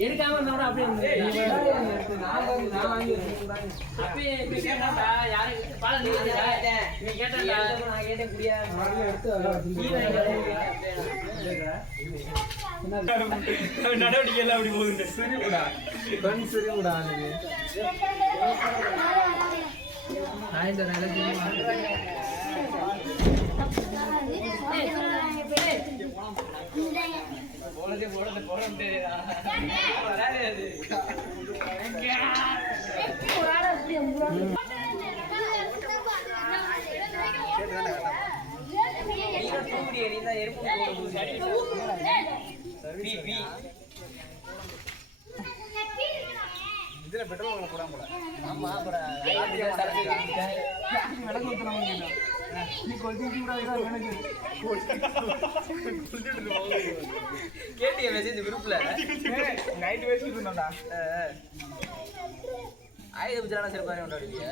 எடுக்காம இருந்தோட அப்படியே. நடவடிக்கை எல்லாம் அப்படி போகுது. போலதே போலதே போட முடியாதுடா. வராது அது. நீங்க தூங்குறியே, நீ தான் எறும்பு போடுறது. பி, பி. ஆமா, அப்புறம். கேட்டியா மெசேஜ் குரூப்ல நைட் பேசிட்டு இருந்தோம்டா ஆயுத பூஜை சிறப்பாக கொண்டாடுவீங்க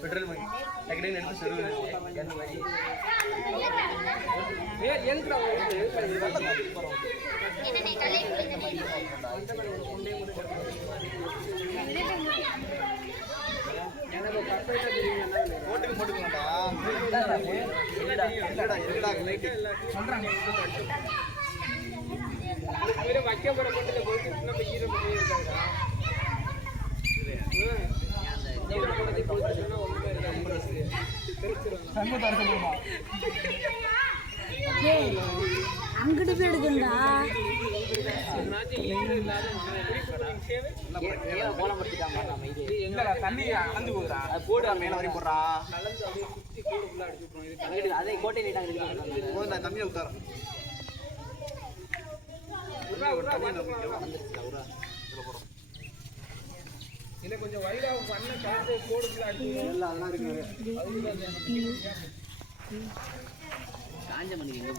பெட்ரோல் பண்ணி டக்குனு எடுத்து சொல்லுவது என்ன மாதிரி? போட்டுக்கு வைக்க போற போட்டுல போயிட்டு நம்ம ஈரம் பண்ணி இருக்காடா அங்கிட்டு போய் எடுக்கணும்டா கோலம் படுத்திட்டாங்க நம்ம இது இல்லடா தண்ணி அளந்து போகுதுடா போடுடா மேல வரையும் போடுறா அதே கோட்டை நீட்டாங்க போதுடா தண்ணியை கொஞ்சம் வைடா பண்ண காசு எல்லாம் அதெல்லாம் இருக்கு காஞ்ச மணிக்கு எங்க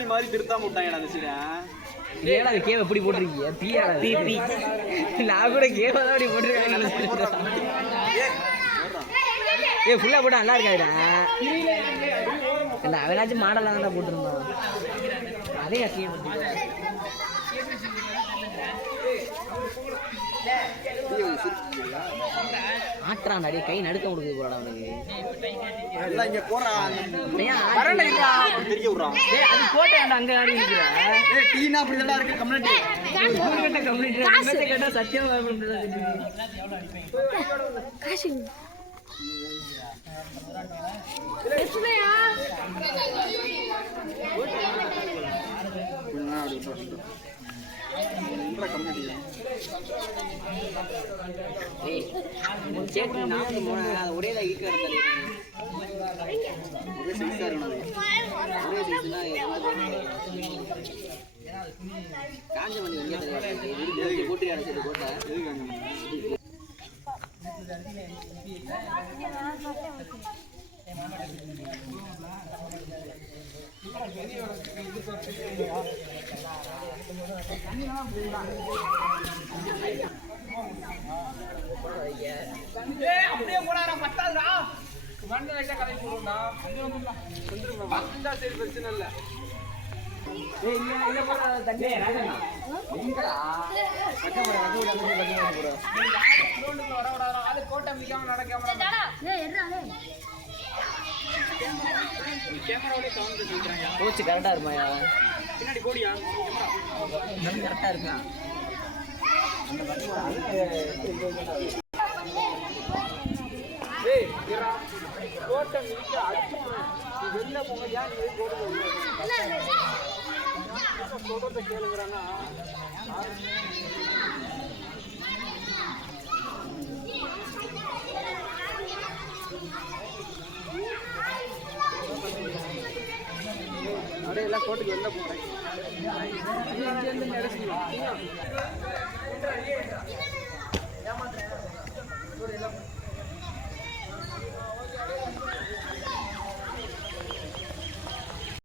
பங்காளி மாதிரி திருத்தாம சீடா ஏடா அது கேவ எப்படி போட்டிருக்கீங்க? பிஆர் பி பி. நான் கூட கேவ தான் அப்படி போட்டிருக்கேன். ஏ ஃபுல்லா போட்டா நல்லா இருக்காதுடா. இல்ல அவனாச்சும் மாடலாக தான் போட்டிருந்தான் அதே அசிங்க ஆட்டுறான் அடியே கை நடுக்க கொடுக்குது போறாடா அவனுக்கு. எல்லாம் இங்க போறா? ஏன் வரல ஆட்டுறீங்க? தெரிய விடுறான் ஏய், அது போட்டேன் அங்க ஆடி நிக்கிறா. ஏய் டீனா அப்படி தான் இருக்கு கம்யூனிட்டி கேட்ட கம்ப்ளீட் கேட்டா சத்தியமா காசு. எத்தனையா கம்யூனிட்டி ஏய் சேட்டு ஒரே தான் இருக்க ஒரே சிக்ஸா இருக்கணும் ஒரே காஞ்ச மணி எங்கே தெரியாது அப்படியே போடாடா பத்தாதுடா மண்ணு லைட்டா கலை போடும்டா வந்தா சரி பிரச்சனை இல்ல நடக்காம கோச்சு கரெக்டா இருமாயா பின்னாடி கோடியா கரெக்டா இருக்கான் ஏய் இரா கோட்டை மிக்க அடிச்சுமா? வெளில போங்க ஏன் சொல்றத கோட்டுக்கு வெளில போகிறேன்